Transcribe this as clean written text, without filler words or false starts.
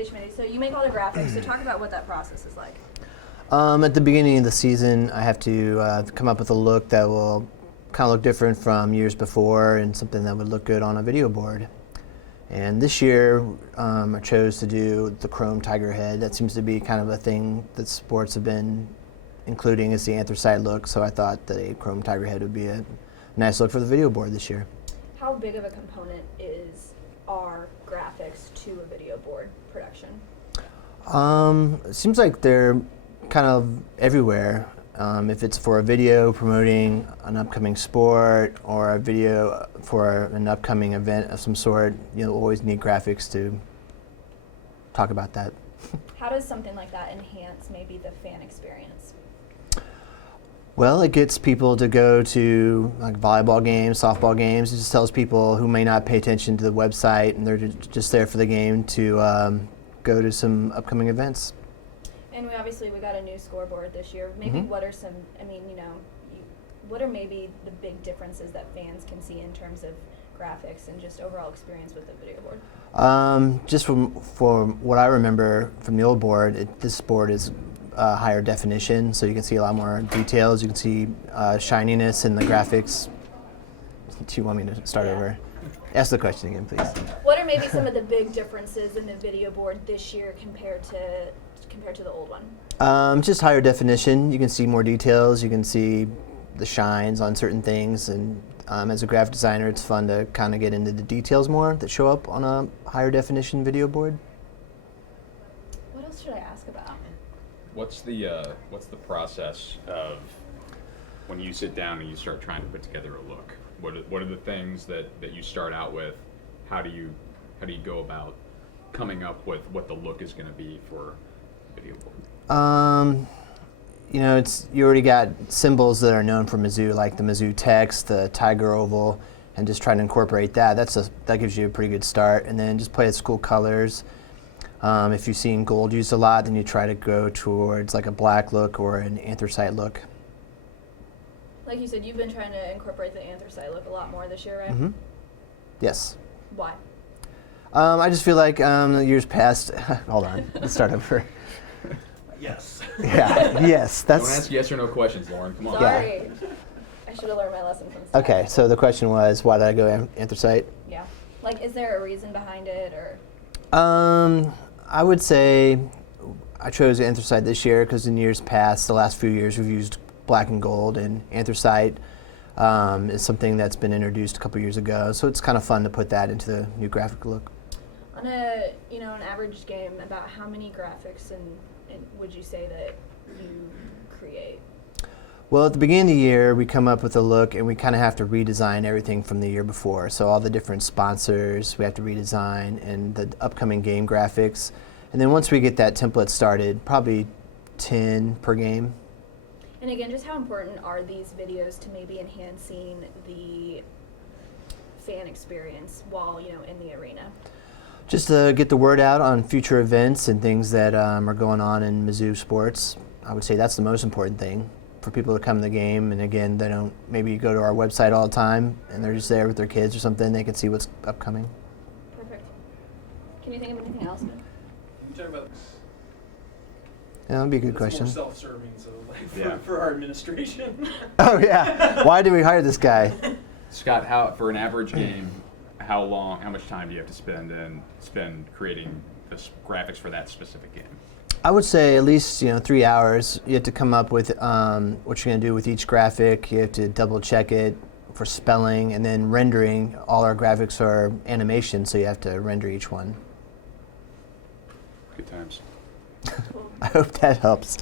Hey, Schmidt, so you make all the graphics, so talk about what that process is like. At the beginning of the season, I have to come up with a look that will kind of look different from years before and something that would look good on a video board. And this year, I chose to do the chrome tiger head. That seems to be kind of a thing that sports have been including as the anthracite look, so I thought that a chrome tiger head would be a nice look for the video board this year. How big of a component are graphics to a video board production? It seems like they're kind of everywhere. If it's for a video promoting an upcoming sport or a video for an upcoming event of some sort, you'll always need graphics to talk about that. How does something like that enhance maybe the fan experience? Well, it gets people to go to like volleyball games, softball games. It just tells people who may not pay attention to the website and they're just there for the game to go to some upcoming events. And we got a new scoreboard this year. Maybe what are some, what are maybe the big differences that fans can see in terms of graphics and just overall experience with the video board? Just from what I remember from the old board, this board is higher definition, so you can see a lot more details. You can see shininess in the graphics. Do you want me to start over? Ask the question again, please. What are maybe some of the big differences in the video board this year compared to the old one? Just higher definition. You can see more details. You can see the shines on certain things, and as a graphic designer, it's fun to kind of get into the details more that show up on a higher definition video board. What else should I ask about? What's the process of when you sit down and you start trying to put together a look? What are the things that you start out with? How do you go about coming up with what the look is going to be for a video board? You already got symbols that are known for Mizzou, like the Mizzou text, the tiger oval, and just trying to incorporate that. That gives you a pretty good start. And then just play with school colors. If you've seen gold used a lot, then you try to go towards like a black look or an anthracite look. Like you said, you've been trying to incorporate the anthracite look a lot more this year, right? Mm-hmm. Yes. Why? I just feel like the years past. Hold on, let's start over. Yes. Yeah. Yes. Don't ask yes or no questions, Lauren. Come on. Sorry. Yeah. I should have learned my lesson from start. Okay, so the question was, why did I go anthracite? Yeah. Like, is there a reason behind it, or? I would say I chose anthracite this year because in years past, the last few years, we've used black and gold, and anthracite is something that's been introduced a couple years ago. So it's kind of fun to put that into the new graphic look. On an average game, about how many graphics and would you say that you create? Well, at the beginning of the year, we come up with a look, and we kind of have to redesign everything from the year before. So all the different sponsors we have to redesign, and the upcoming game graphics. And then once we get that template started, probably 10 per game. And again, just how important are these videos to maybe enhancing the fan experience while in the arena? Just to get the word out on future events and things that are going on in Mizzou sports. I would say that's the most important thing for people to come to the game. And again, they don't maybe go to our website all the time and they're just there with their kids or something. They can see what's upcoming. Perfect. Can you think of anything else? Talk about Yeah, that'd be a good question. More self-serving, so Yeah. for our administration. Oh yeah. Why did we hire this guy? Scott, for an average game, how much time do you have to spend creating the graphics for that specific game? I would say at least 3 hours. You have to come up with what you're going to do with each graphic. You have to double check it for spelling, and then rendering. All our graphics are animation, so you have to render each one. Good times. I hope that helps.